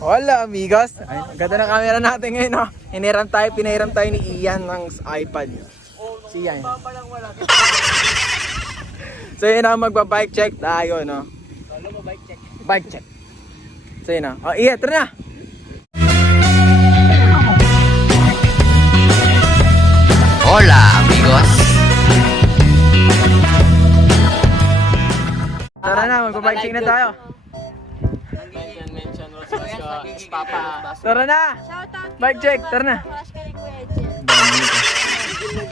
Wala amigos. Ay, ang ganda ng camera natin ngayon, no? Pinahiram tayo ni Ian ng iPad. Si Ian. So yun na, magpa-bike check tayo, no? Bike check. So yun na. Oh, Ian, tara na! Hola amigos. Tara na, magpa-bike check na tayo. Tara na! Bike check, tara na!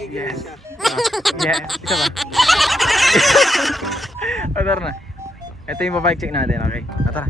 Yes. Yes, isa ba? Tara na. Ito yung bike check natin, okay? Tara.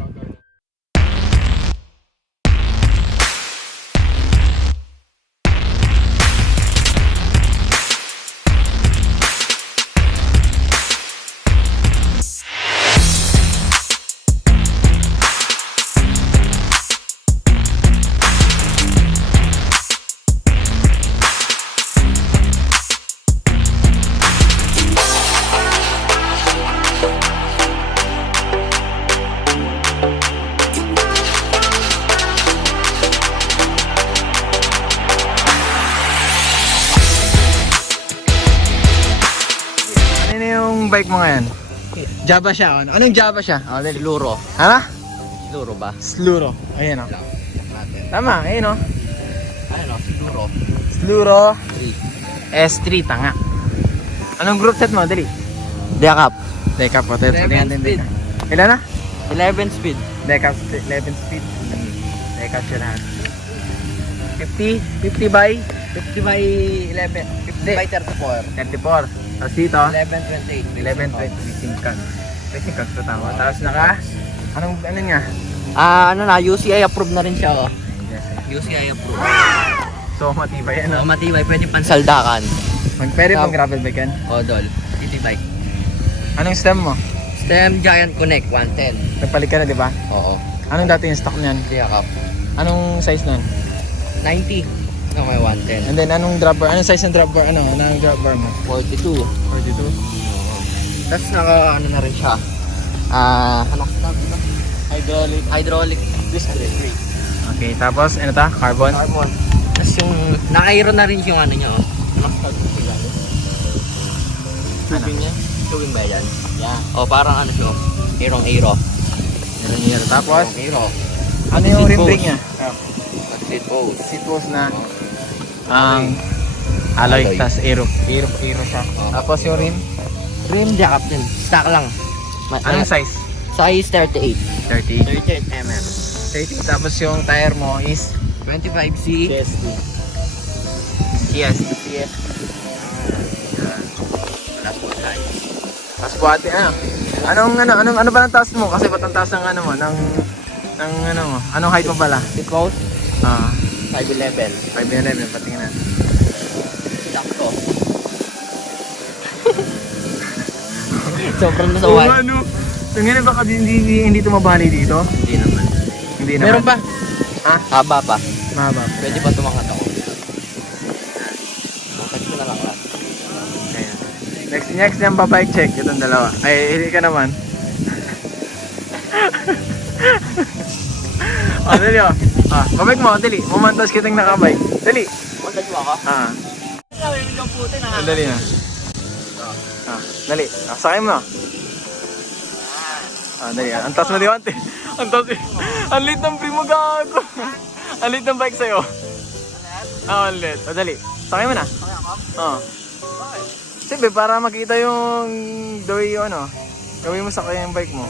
Bike mo ngayon? Java siya. Anong Java siya? Oh, Sluro. Hala? Sluro ba? Sluro. Ayan o. Tama, ayun o. Ano? Sluro. Sluro 3. S3, tanga. Anong group set mo? Dali. Decap. Decap po. 11 speed. Ilan na? 11 speed. Decap 11 speed. Decap siya lahat. 50 by 50 by 11. 50 by 34. 34. Tapos dito 11.28. 11.20 racing card. Racing card to tama. Tapos naka ano nga? Ano na, UCI approved na rin siya oh. Yes. UCI approved. So matibay So ano? matibay, pwede pansaldakan. Pwede pang gravel bike yan? Odol. City bike. Anong stem mo? Stem Giant Connect 110. Nagpalit ka na, di ba? Oo. Anong dati yung stock niyan? Decap. Anong size nun? 90. No, may 110. And then anong drop bar? Anong size ng drop bar? Anong drop bar mo? 42. 42. Tapos naka ano na rin siya. Ano dito? Hydraulic disc brake. Okay, tapos ano ta? Carbon? Carbon. Tapos yung naka-aero na rin yung ano niya oh. Tubing niya? Tubing ba yan? Yeah. Oh, parang ano siya. Aero. Tapos Aero. ano yung Seat rim post. brake niya? Seat post. Seat post na alloy. Alloy. Tapos aero siya. Oh. Tapos yung rim? Rim jack din. Stock lang. Anong size? Size 38. 30. 38 mm. 30. Tapos yung tire mo is 25C. CST. Tapos buhati ano ba ang taas mo? Kasi ba't ang taas ng ano mo? Ng ano mo? Anong height mo pala? Seat post. 5'11". 5'11", patingin na. Sakto. Sobrang nasa white. ano? So ngayon baka hindi tumabali dito? Hindi naman. Hindi naman. Meron pa? Ha? Haba pa. Mahaba. Pwede pa tumangat ako. Touch ko na lang lahat. Ayan. Next yung pa-bike check. Itong dalawa. Ay, hindi ka naman. Dali o. Pabike mo, dali. Mumantas kitang nakabike. Dali. Touch mo ako? Dali na. Dali. Sakay mo. Dali. Ang taas mo di wante. Ang taas. Ang lit ng primo gago. Ang lit ng bike sa'yo. Ang lit. Dali. Sakay mo na. Okay ako? Oo. Siyempre, para makita yung the way yung ano. Gawin mo sakay yung bike mo.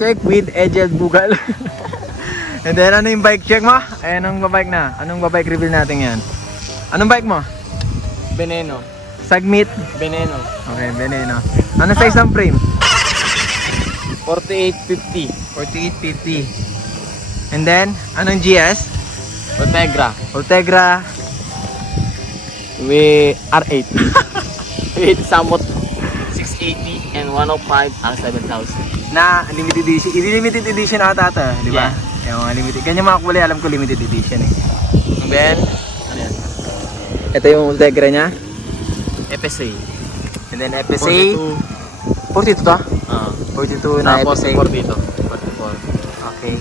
check with Ejel Bugal. And then ano yung bike check mo? Ay, anong babike na? Anong babike reveal natin yan? Anong bike mo? Veneno. Sagmit? Veneno. Okay, Veneno. Anong size ng frame? 4850. 4850. And then, anong GS? Ultegra. Ultegra. With R8. With Samot 680 and 105 ang 7,000. Na limited edition. Limited edition ata ito, di ba? Yeah. Yung mga limited. Ganyan mga kulay, alam ko limited edition eh. And then, Ano yan? ito yung Ultegra niya. FSA. And then FSA. 42 to? 42 na Tapos FSA. 4 dito. 44. Okay.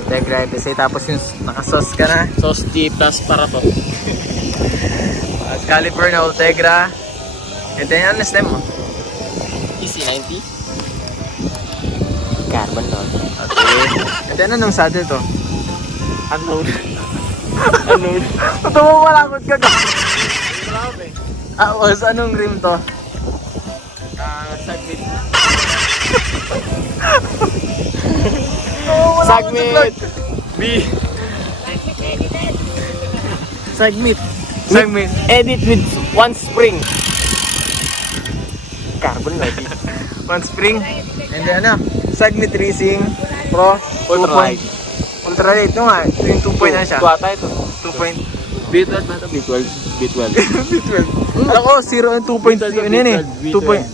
Ultegra FSA. Tapos yung nakasos ka na. So, Steve plus para to. Caliper na Ultegra. And then, ano stem mo? EC90. Carbon no? Okay. And then, anong saddle to? Unknown. Unknown. Ito mo malakot ka ka. Was, anong rim to? Sagmit. Sagmit. B. Sagmit. Sagmit. Edit with one spring. Carbon lagi. One spring. And then ano? Sagmit Racing Pro. Ultralight. Ultralight no nga. Ito yung 2 point na siya. Tuwata ito. 2 point. B12 ba ito? B12. B12. B12. Alam ko, 0 and 2 point. Yun yun eh. 2 point.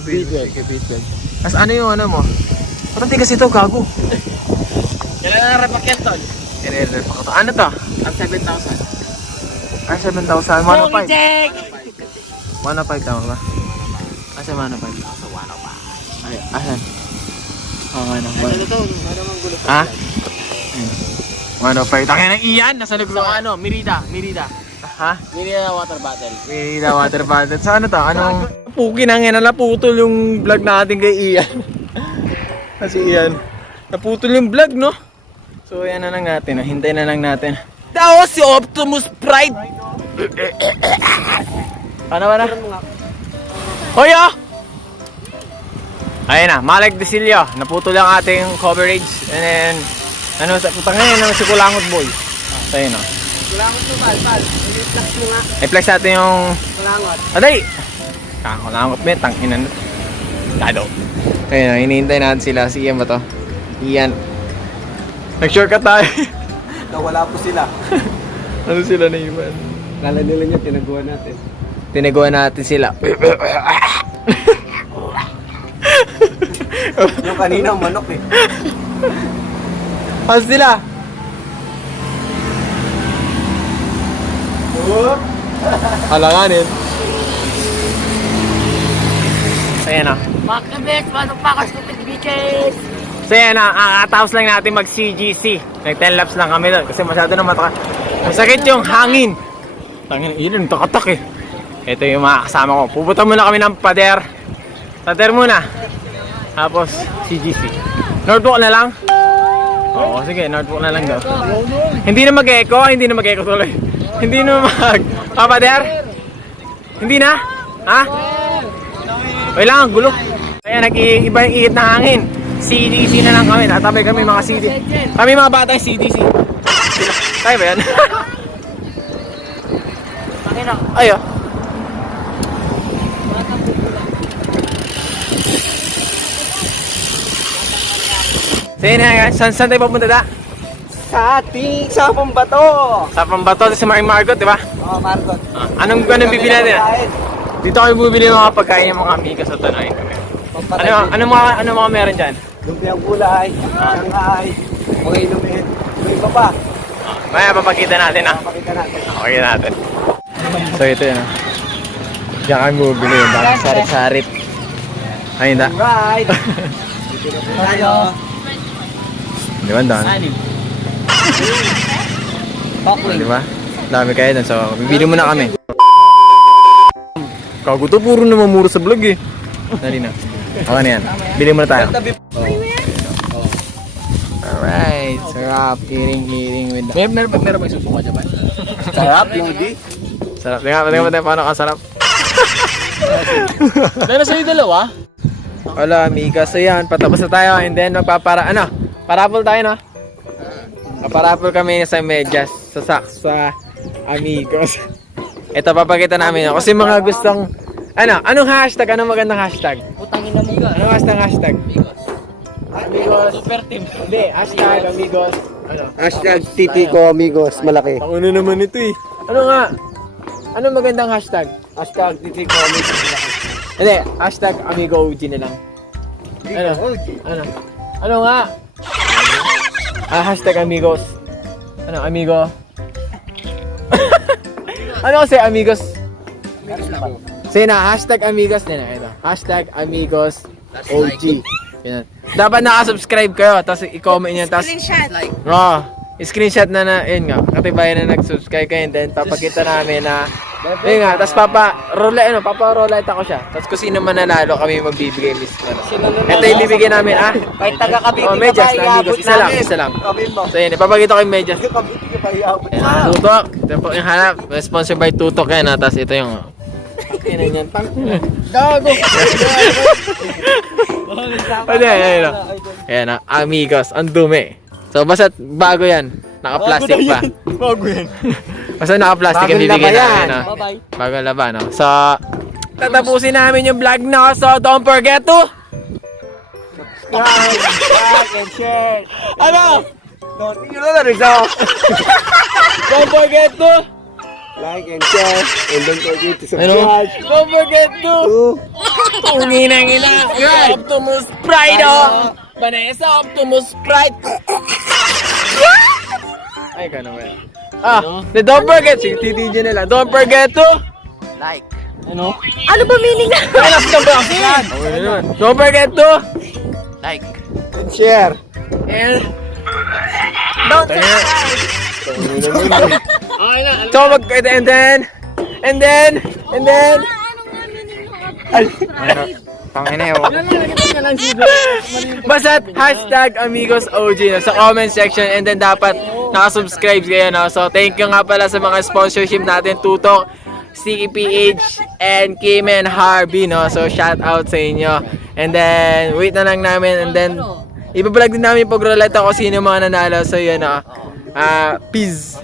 B12. B12. As ano yung ano mo? Parang tigas ito, gago. Kailan na repakyan to? I-re-re pa ko to. Ano to? Ang 7,000. Ah, 7,000. 105. check! 105 tama ba? Asa 105? Sa 105. Ay, asan? Oo nga naman. Ano to? Ano mang gulo? Ha? 105. Takya ng iyan! Nasa likod So ko. ano? Mirida. Mirida. Ha? Mirida water bottle. May na water bottle. Sa ano to? Anong... Puki na nga, naputol yung vlog natin kay Ian. Kasi Ian, naputol yung vlog, no? So, yan na lang natin. Hintayin na lang natin. Daw si Optimus Pride! Ano ba na? Hoy, oh! Ayun na, Malek Desilio. Naputol ang ating coverage. And then, ano, sa putang ngayon, ano, si Kulangot Boy. So, ayun, oh. Kulangot mo, Pal. I-flex mo nga. I-flex natin yung... Kulangot. Aday! Kulangot, bet. Tanginan. Kado. Ayun, oh, hinihintay natin sila. Si Ian ba to? Ian. Nag-shortcut tayo. Wala po sila. Ano sila na iwan? Kala nila niya, tinaguan natin. Tinagawa natin sila. Yung kanina, manok eh. Ano sila? Halanganin. Ayan na. Makabit, manok pa ka stupid bitches! So yan na, kakatapos lang natin mag CGC. Nag 10 laps lang kami doon kasi masyado na masakit yung hangin. Tangin, yun, takatak eh. Ito yung mga kasama ko. Pupunta muna kami ng pader. Pader muna. Tapos CGC. Northwalk na lang? Oo, sige, Northwalk na lang daw. Hindi na mag-echo, hindi na mag-echo tuloy. Hindi na papader? Hindi na? Ha? Wait lang, gulo. Kaya nag-iiba yung ihit na hangin. CDC na lang kami, tatabay kami mga CD. Kami mga bata yung CDC. Kaya ba yan? Ayo. Sige na, saan tayo papunta da? Sa ating sapang bato! Sa Pambato, sa Maring Margot, di ba? Oo, Margot. Anong bibili natin? Dito kami bumibili ng mga pagkain ng mga amigas sa Tanoy. Ano mga meron dyan? Lumpiang gulay, Shanghai, mga inumin, may iba pa. Maya, papakita natin ah. Pakita natin. Okay natin. So ito yun ah. Diyan kami bumibili yung bakit sarit-sarit. Ay, hindi. Right! Tayo. Di ba, Dan? Di ba? Dami kayo dun. So, bibili muna kami. Kago to, puro na mamuro sa vlog eh. Dali na. Okay na yan. Bili muna tayo. Alright. Sarap. Hearing with the... Meron ba susuka dyan ba? Sarap, Lodi. Sarap. Tingnan mo tayo paano kasarap. Meron sa'yo dalawa? Hola, amiga. So yan, patapos na tayo. And then, parapol tayo, no? Parapol kami sa medyas, sa socks, sa amigos. Ito, papakita namin. Kasi mga gustong, anong hashtag? Anong magandang hashtag? Putangin na liga. Anong hashtag? Amigos. Super team. Hindi, hashtag amigos. Hashtag Titico Amigos, malaki. Pakuno naman ito eh. Ano nga? Anong magandang hashtag? Hashtag Titico Amigos, malaki. Hindi, hashtag amigo OG na lang. Ano? Ano nga? Hashtag amigos. Ano, amigo? Ano kasi amigos? Sige na, hashtag amigos din na ito. Hashtag amigos OG. Yan. Dapat naka-subscribe kayo, tapos i-comment nyo, tapos screenshot na yun nga, katibayan na nag-subscribe kayo, and then papakita namin na, yun nga, tapos papa-roulette ako siya, tapos kung sino man nanalo, kami magbibigay list. Ito yung bibigyan namin, Kahit taga-Cavite ka medyas ba, na amigos, isa lang. So yun, ipapakita ko yung medyas. Tutok, ito po yung hanap, sponsored by Tutok yan, tapos ito yung, Gago! Ayan, amigos, ang dumi. So, basta bago yan. Naka-plastic pa. Bago yan. Basta naka-plastic yung Bagong bibigyan laba namin. yan. Bye-bye. Bagong laba, no? So, tatapusin namin yung vlog na. So, don't forget to... Like and share. Ano? Don't Don't forget to... Like and share. And don't forget to Ano? subscribe. Don't forget to... Tunginang ina. Optimus Pride, oh! Vanessa, Optimus Pride. Ay, ka naman. Don't forget. Sige, TTG na lang. Don't forget to... Like. Ano? Ano ba meaning na? Don't forget to... Like. And share. And... Don't subscribe. So, and then... Ano nga meaning ng Basta hashtag amigos OG no, sa comment section, and then dapat nakasubscribe kayo, no? So thank you nga pala sa mga sponsorship natin, Tutok, CPH, and Kim and Harvey, no? So shout out sa inyo. And then wait na lang namin, and then ibablog din namin pag roulette ako sino mga nanalo. So yun, no? Peace.